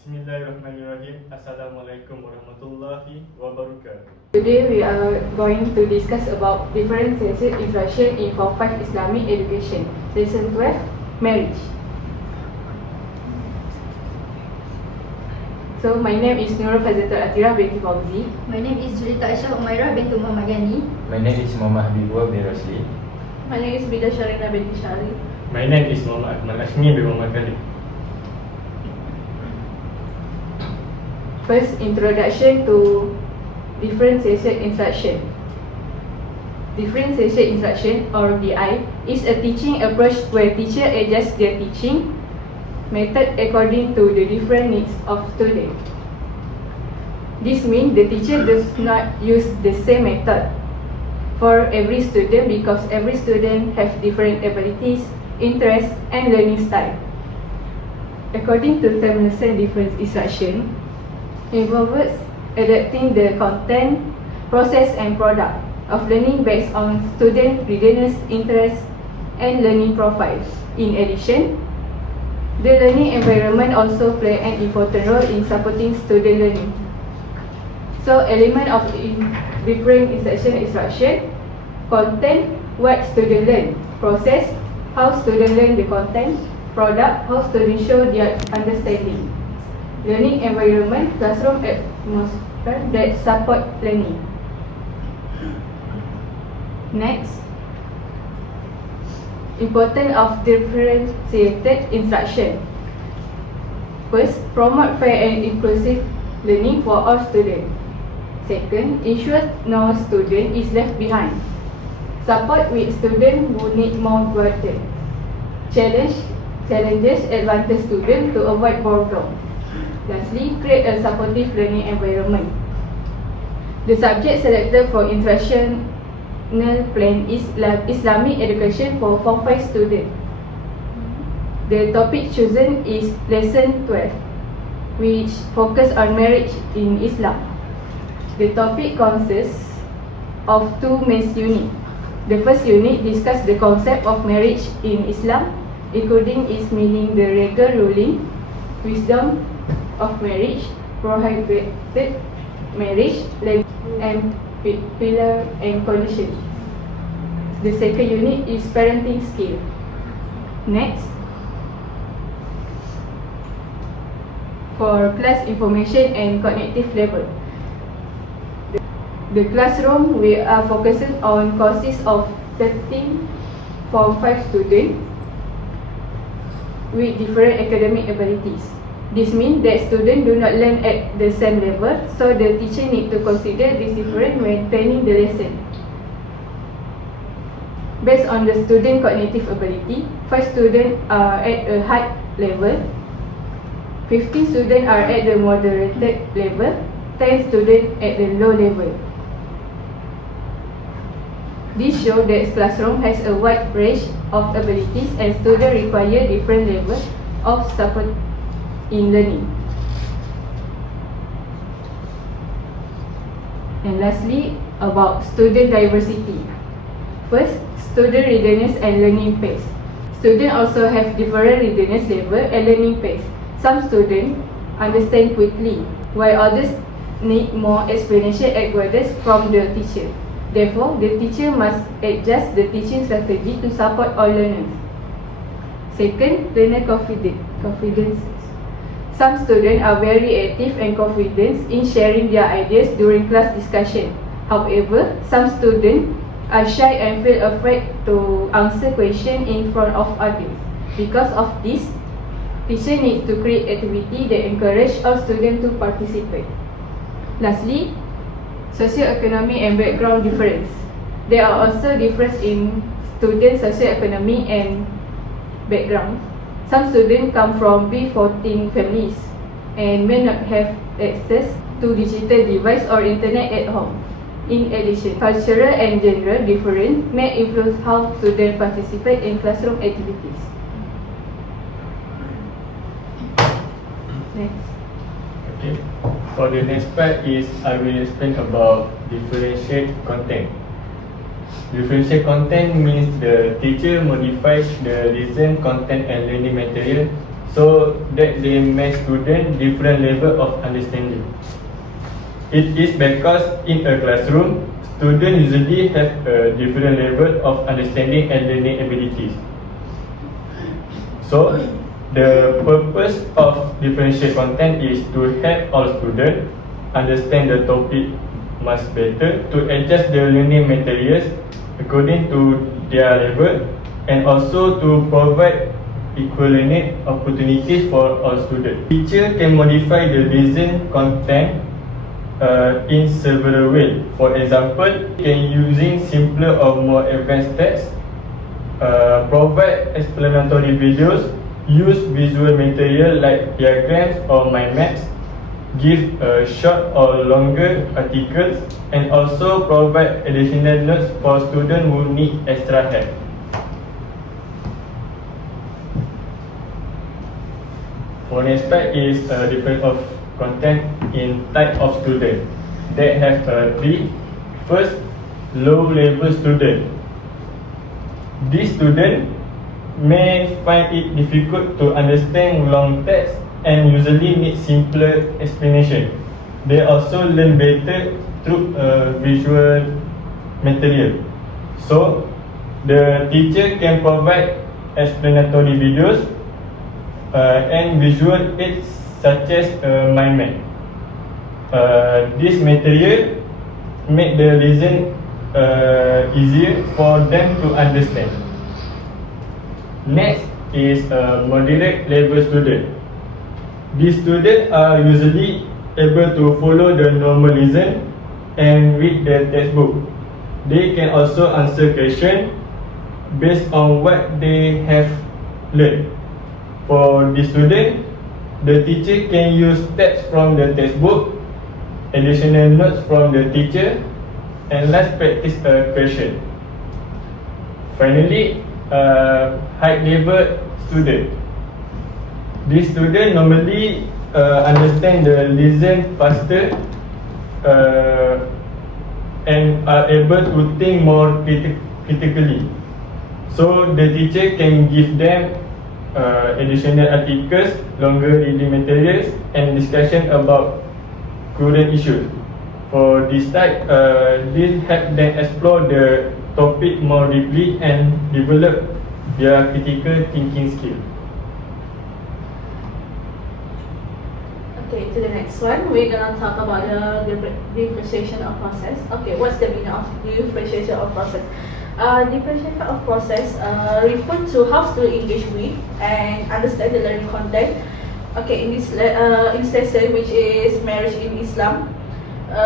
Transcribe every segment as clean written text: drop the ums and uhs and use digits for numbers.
Bismillahirrahmanirrahim. Assalamualaikum warahmatullahi wabarakatuh. Today we are going to discuss about differentiation instruction in Form 5 Islamic Education. Lesson 12, Marriage. So my name is Nurul Fazatul Atira binti Fauzi. My name is Julita Aisyah Umairah bintu Muhammad Ghani. My name is Muhammad Habibullah bin Rosli. My name is Bida Sharina binti Syari. My name is Muhammad Akmal Ashmi bin Muhammad Khalid. First, introduction to differentiation instruction. Differentiation instruction, or DI, is a teaching approach where teacher adjusts their teaching method according to the different needs of students. This means the teacher does not use the same method for every student because every student has different abilities, interests, and learning style. According to Termination Difference Instruction, involves adapting the content, process, and product of learning based on student readiness, interests, and learning profiles. In addition, the learning environment also play an important role in supporting student learning. So, element of different instruction: content, what student learn; process, how student learn the content; product, how students show their understanding; learning environment, classroom atmosphere that support learning. Next, importance of differentiated instruction. First, promote fair and inclusive learning for all students. Second, ensure no student is left behind. Support with students who need more burden. Challenges advantage students to avoid boredom. Lastly, create a supportive learning environment. The subject selected for instructional plan is Islamic education for Form 5 students. The topic chosen is Lesson 12, which focus on marriage in Islam. The topic consists of two main units. The first unit discusses the concept of marriage in Islam, including its meaning, the legal ruling, wisdom of marriage, prohibited marriage, and pillar and condition. The second unit is parenting skill. Next, for class information and cognitive level. The classroom, we are focusing on courses of 13 Form 5 students with different academic abilities. This means that students do not learn at the same level, so the teacher need to consider this difference when planning the lesson. Based on the student cognitive ability, 5 students are at a high level, 15 students are at the moderate level, 10 students at the low level. This shows that classroom has a wide range of abilities and students require different levels of support in learning. And lastly, about student diversity. First, student readiness and learning pace. Students also have different readiness level and learning pace. Some students understand quickly, while others need more explanation and guidance from the teacher. Therefore, the teacher must adjust the teaching strategy to support all learners. Second, learner confidence. Some students are very active and confident in sharing their ideas during class discussion. However, some students are shy and feel afraid to answer questions in front of others. Because of this, teacher needs to create activity that encourage all students to participate. Lastly, socioeconomic and background difference. There are also differences in students' socioeconomic and background. Some students come from B14 families and may not have access to digital device or internet at home. In addition, cultural and gender difference may influence how students participate in classroom activities. Next. Okay. For the next part is I will explain about differentiate content. Differentiate content means the teacher modifies the lesson content and learning material so that they make student different level of understanding. It is because in a classroom, students usually have a different level of understanding and learning abilities. So, the purpose of differentiate content is to help all students understand the topic much better, to adjust their learning materials according to their level, and also to provide equal learning opportunities for all students. Teacher can modify the lesson content in several ways. For example, can using simpler or more advanced text, provide explanatory videos, use visual material like diagrams or mind maps, give short or longer articles, and also provide additional notes for students who need extra help. For next part is difference of content in type of student. They have three. First, low level student. This student may find it difficult to understand long text and usually need simpler explanation. They also learn better through visual material. So, the teacher can provide explanatory videos and visual aids such as mind map. This material make the lesson easier for them to understand. Next is a moderate level student. These students are usually able to follow the normal lesson and read the textbook. They can also answer questions based on what they have learned. For this student, the teacher can use text from the textbook, additional notes from the teacher, and last practice a question. Finally, high level student. This student normally understand the lesson faster and are able to think more critically. So the teacher can give them additional articles, longer reading materials, and discussion about current issues. For this type, this help them explore the topic more deeply and develop their critical thinking skill. Okay, to the next one, we're gonna talk about the differentiation of process. Okay, what's the meaning of differentiation of process? Differentiation of process refer to how to engage with and understand the learning content. Okay, in this lesson, which is marriage in Islam,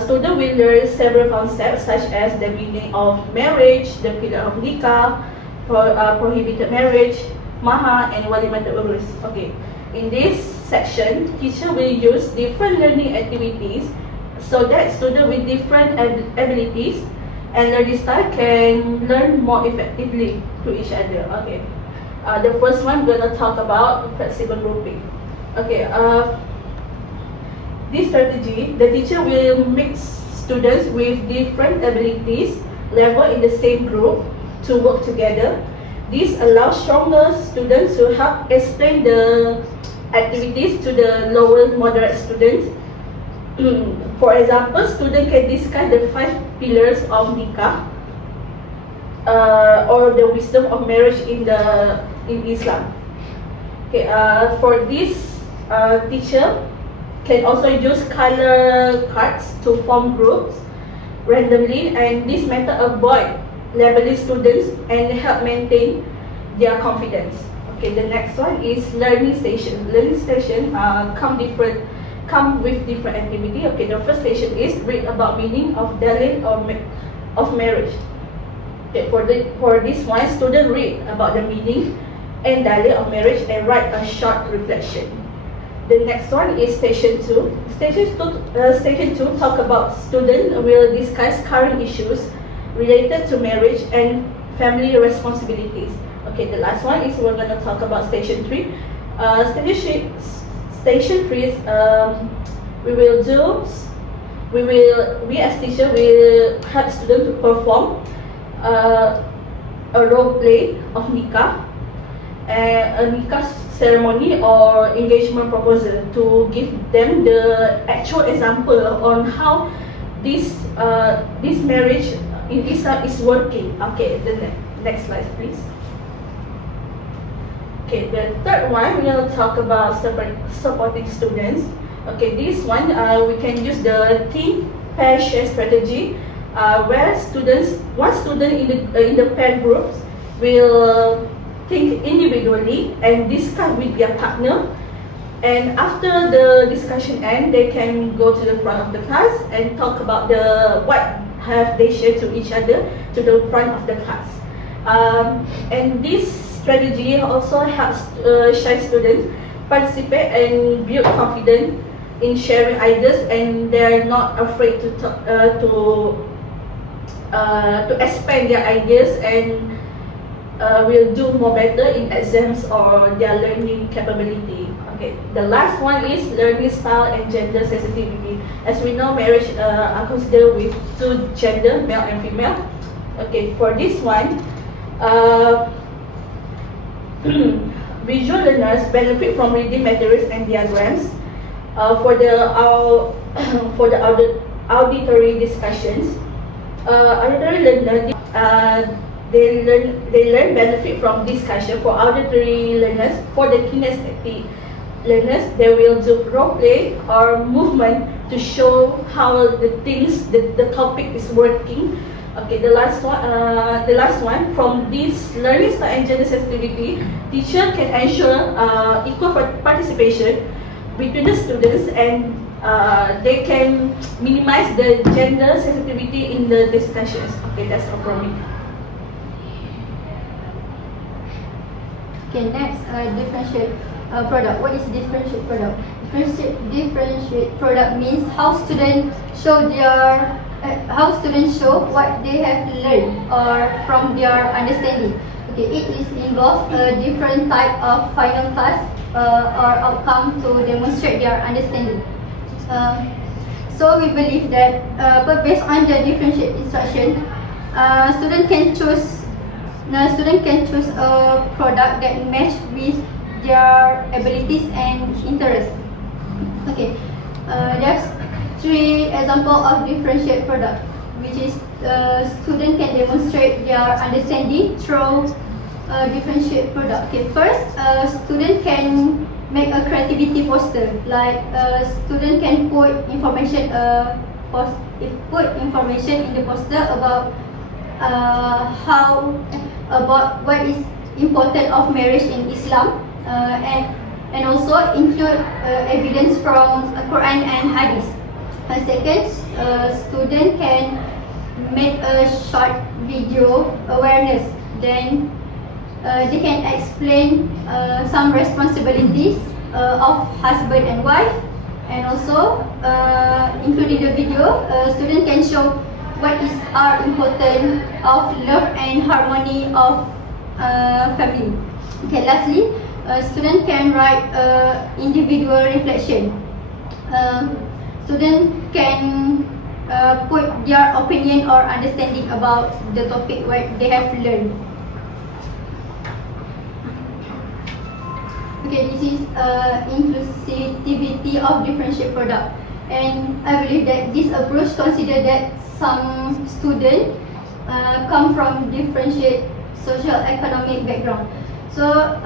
student will learn several concepts such as the meaning of marriage, the pillar of nikah, prohibited marriage, mahar, and walimatul urus. Okay, in this section, teacher will use different learning activities so that student with different abilities and learning style can learn more effectively to each other. Okay, the first one we're gonna talk about flexible grouping. Okay, this strategy, the teacher will mix students with different abilities level in the same group to work together. This allows stronger students to help explain the activities to the lower moderate students. For example, students can discuss the 5 pillars of nikah or the wisdom of marriage in Islam. Okay, for this, teacher can also use color cards to form groups randomly, and this method avoid labeling students and help maintain their confidence. Okay, the next one is learning station. Learning station come with different activity. Okay, the first station is read about meaning of dalil of marriage. Okay, for this one, student read about the meaning and dalil of marriage and write a short reflection. The next one is station 2. Station 2 talk about student will discuss current issues related to marriage and family responsibilities. Okay, the last one is we're going to talk about station 3. Station 3 is we as teacher will help student to perform a role play of nikah, a nikah ceremony or engagement proposal to give them the actual example on how this marriage in Islam is working. Okay, the next slide please. Okay, the third one we'll talk about supporting students. Okay, this one we can use the think, pair, share strategy, where one student in the pair groups will think individually and discuss with their partner, and after the discussion end, they can go to the front of the class and talk about what have they shared to each other to the front of the class. And this strategy also helps shy students participate and build confidence in sharing ideas, and they are not afraid to expand their ideas and will do more better in exams or their learning capability. Okay, the last one is learning style and gender sensitivity. As we know, marriage are considered with two gender, male and female. Okay, for this one, visual learners benefit from reading materials and diagrams. For the auditory discussions, auditory learners they learn benefit from discussion. For auditory learners, for the kinesthetic learners, they will do role play or movement to show how the topic is working. Okay, the last one from this learning style and gender sensitivity, teacher can ensure equal participation between the students, and they can minimize the gender sensitivity in the discussions. Okay, that's all from me. Okay, next, differentiate product. What is differentiate product? Differentiate product means how students show what they have learned or from their understanding. Okay, it involves a different type of final task or outcome to demonstrate their understanding. So we believe that based on the differentiate instruction, student can choose a product that match with their abilities and interests. Okay, there's 3 examples of differentiate product, which is student can demonstrate their understanding through differentiate product. Okay, first, student can make a creativity poster. Like student can put information in the poster about what is important of marriage in Islam, and also include evidence from Quran and Hadith. Second, student can make a short video awareness. Then they can explain some responsibilities of husband and wife, and also including the video, student can show what is our important of love and harmony of family. Okay, lastly, student can write individual reflection. Student can put their opinion or understanding about the topic what they have learned. Okay, this is inclusivity of differentiate product, and I believe that this approach consider that some students come from differentiate social-economic background. So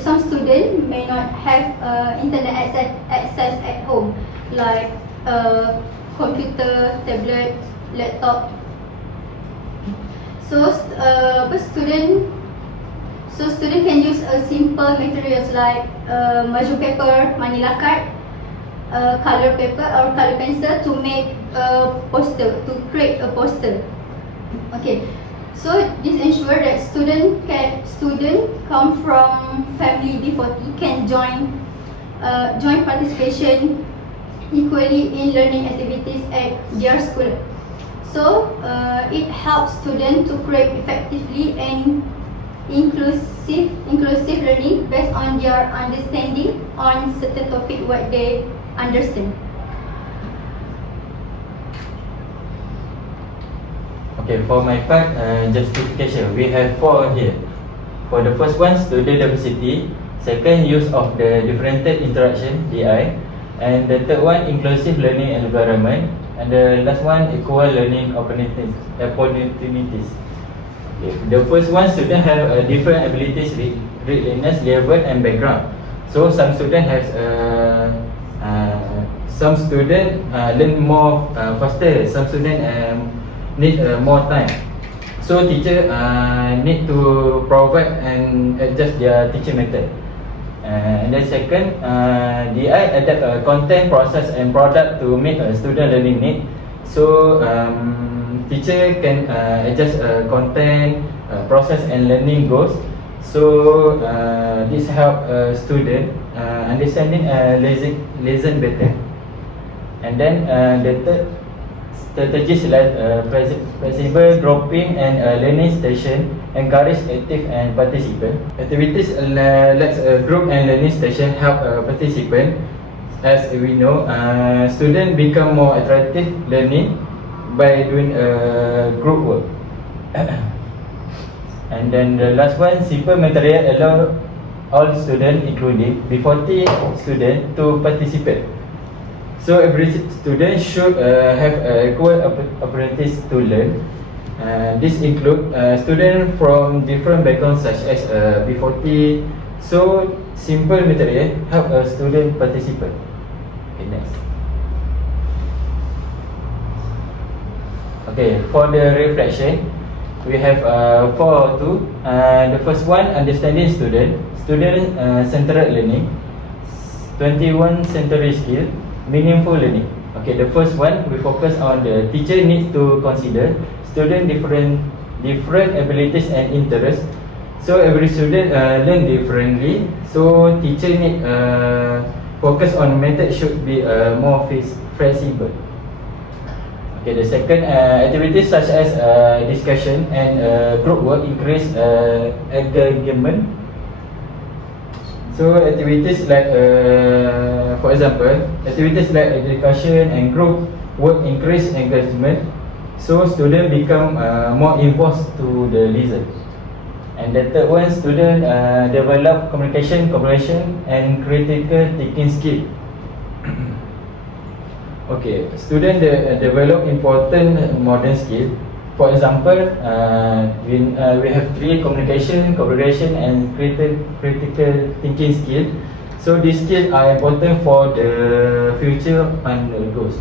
some students may not have internet access at home, like computer, tablet, laptop. So student can use a simple materials like maju paper, manila card, color paper or color pencil to make a poster, to create a poster. Okay, so this ensure that student come from family devotee can join participation equally in learning activities at their school. So it helps students to create effectively and inclusive learning based on their understanding on certain topic what they understand. Okay, for my part, justification, we have 4 here. For the first one, student diversity. Second, use of the differentiated interaction (DI), and the third one, inclusive learning environment, and the last one, equal learning opportunities. Okay. The first one, students have different abilities, readiness level, and background. So some student has some student learn more faster. Some student need more time. So teacher need to provide and adjust their teaching method. And then second, DI adapt content, process and product to meet student learning need. So teacher can adjust content, process and learning goals. So this help student understanding lesson better. And then the third strategies like flexible dropping and learning station encourage active and participant. Activities like group and learning station help participant. As we know, students become more attractive learning by doing group work. And then the last one, simple material allow all students including B40 students to participate. So every student should have equal opportunities to learn. This include students from different backgrounds such as B40. So simple material help a student participate. Okay, next. Okay, for the reflection, we have 4 or 2. The first one, understanding student centered learning. 21 century skill. Meaningful learning. Okay, the first one we focus on the teacher needs to consider student different abilities and interests. So every student learn differently. So teacher need focus on method should be more flexible. Okay, the second activities such as discussion and group work increase engagement. So activities like, for example, activities like education and group work increase engagement. So students become more involved to the lesson. And the third one, student develop communication, cooperation, and critical thinking skill. Okay, student develop important modern skill. For example, we have 3 communication, cooperation and critical thinking skill. So these skills are important for the future and goals.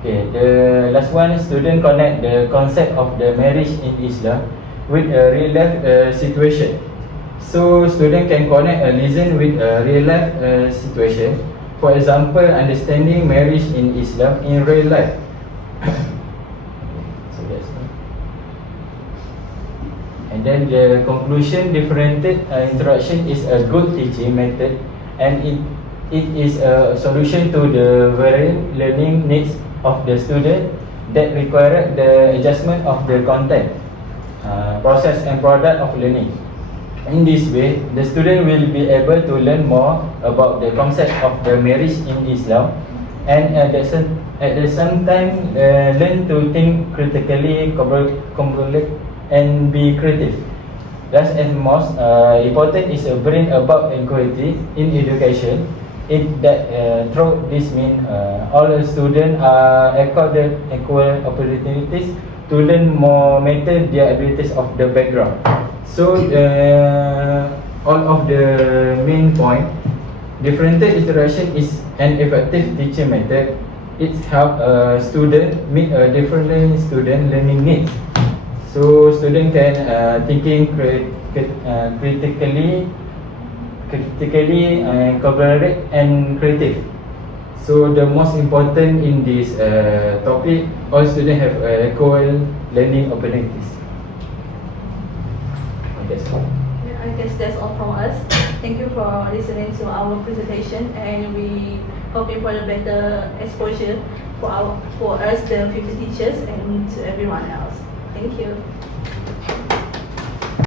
Okay, the last one, student connect the concept of the marriage in Islam with a real life situation. So student can connect a lesson with a real life situation. For example, understanding marriage in Islam in real life. And then the conclusion, differentiated interaction is a good teaching method, and it is a solution to the varying learning needs of the student that require the adjustment of the content, process and product of learning. In this way, the student will be able to learn more about the concept of the marriage in Islam, and at the same time learn to think critically, complex and be creative. Last and most important is bring about equality in education. Through this means all the students are accorded equal opportunities to learn more matter their abilities of the background. So all of the main point, differentiated interaction is an effective teaching method. It helps student meet a different student learning needs. So student can thinking critically and collaborate and creative. So the most important in this topic, all students have equal learning opportunities. I guess that's all from us. Thank you for listening to our presentation, and we hoping for a better exposure for us, the future teachers, and to everyone else. Thank you.